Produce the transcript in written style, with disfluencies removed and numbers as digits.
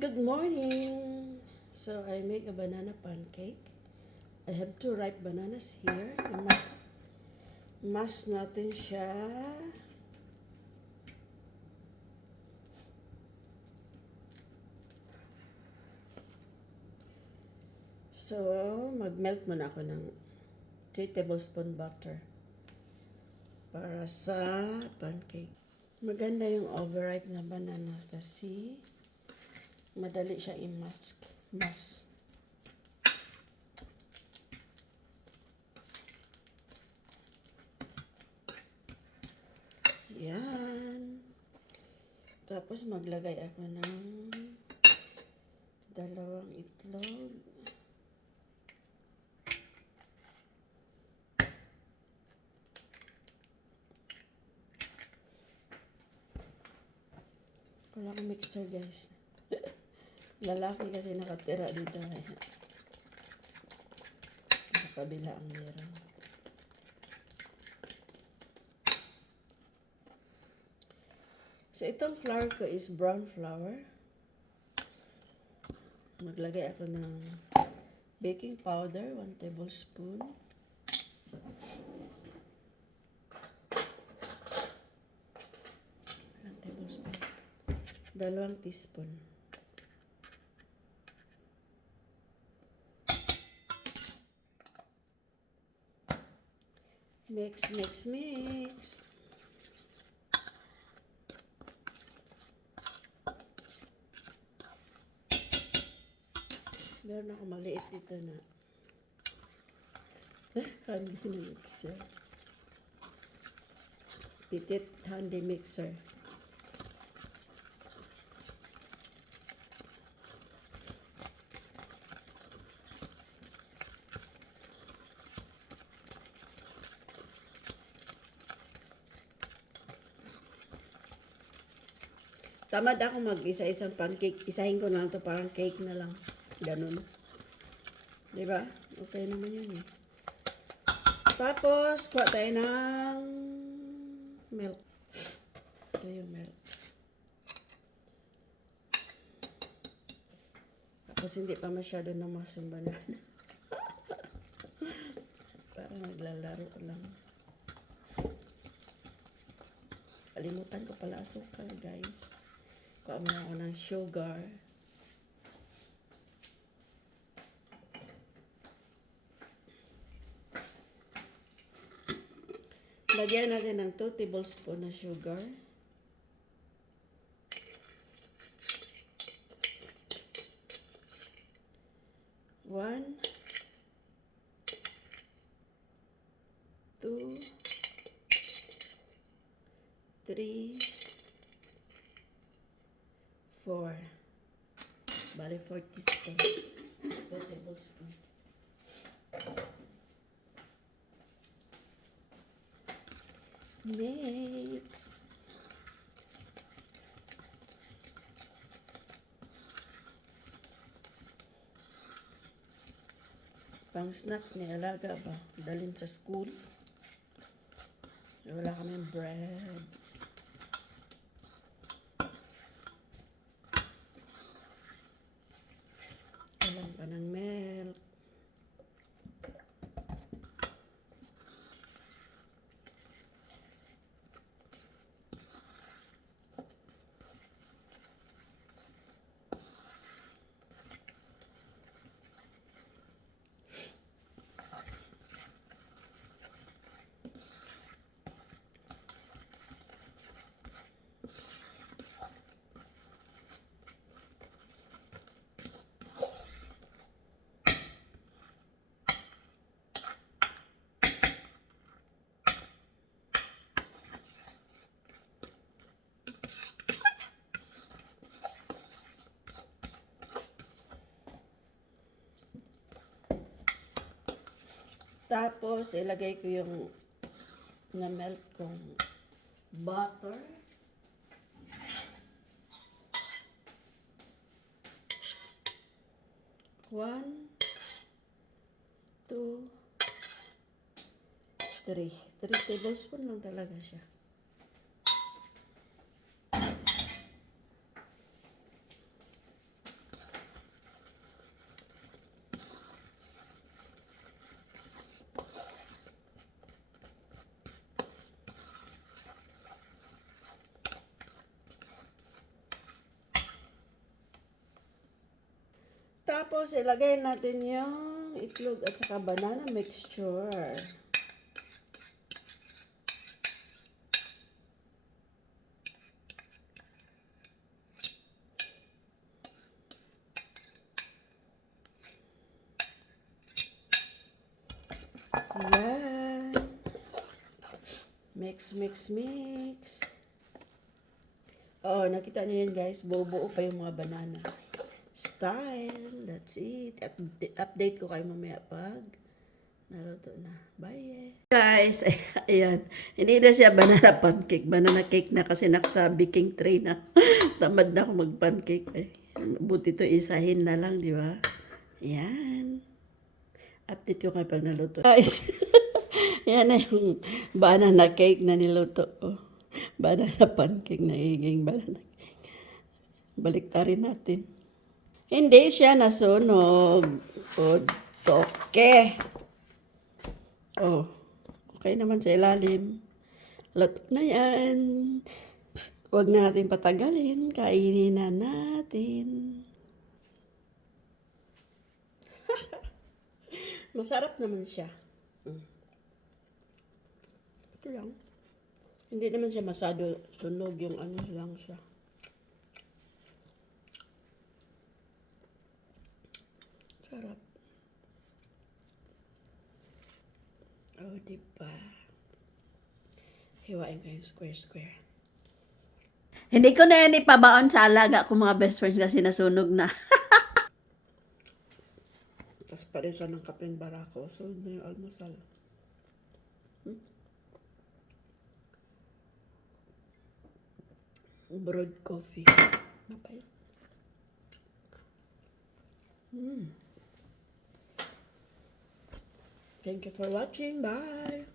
good morning. So I make a banana pancake. I have two ripe bananas here. Mas natin siya. So, mag-melt muna ako ng 3 tablespoon butter para sa pancake. Maganda yung overripe na banana kasi madali siya i-mask. Yan. Tapos maglagay ako ng 2 itlog. Wala akong mixer, guys. Lalaki kasi nakatira dito. Sa kabila ang meron. So, itong flour ko is brown flour. Maglagay ako ng baking powder, 1 tablespoon. Dalawang teaspoon. Mix. Meron ako maliit dito na handy na mixer. Pitit handy mixer. Tamad ako mag-isa-isang pancake. Isahin ko na lang ito, parang cake na lang. Ganun. Diba? Okay naman yun eh. Tapos, kuha tayo ng milk. Ito yung milk. Tapos, hindi pa masyado namas yung banana. Parang naglalaro lang. Kalimutan ko pala asukal, guys. Kuha mo ako ng sugar. Lagyan natin ng 2 tablespoon na sugar. One, 2, 3, 4. Bali 4 teaspoon. 2 tablespoon. Mix. Pang snack ni alaga ba? Dalhin sa school. Wala kaming bread. Walang pa ng milk. Tapos, ilagay ko yung na-melt kong butter. One, 2, 3. 3 tablespoon lang talaga siya. Tapos, ilagay natin yung itlog at saka banana mixture. Yan. Mix, mix, mix. Oh, nakita niyo yan guys. Buo-buo pa yung mga banana. Style. That's it. Update ko kayo mamaya pag naluto na. Bye. Guys, ayan. Hindi na siya banana pancake. Banana cake na kasi nasa baking tray na. Tamad na ako mag-pancake. Eh. Buti to isahin na lang, di ba? Ayan. Update ko kayo pag naluto. Guys, yan na yung banana cake na niluto ko. Banana pancake, nagiging banana cake. Baliktarin natin. Hindi siya nasunog. O, toke. Oh, okay naman sa ilalim. Luto na yan. Huwag na natin patagalin. Kainin na natin. Masarap naman siya. Ito lang. Hindi naman siya masyado sunog yung ano lang siya. Sarap. Oh, diba? Hiwain ko yung square-square. Hindi ko na yan ipabaon sa alaga ko mga best friends kasi nasunog na. Tapos parisa ng kapeng barako. So, na yung almusal. Brewed coffee. Mapay. Thank you for watching. Bye.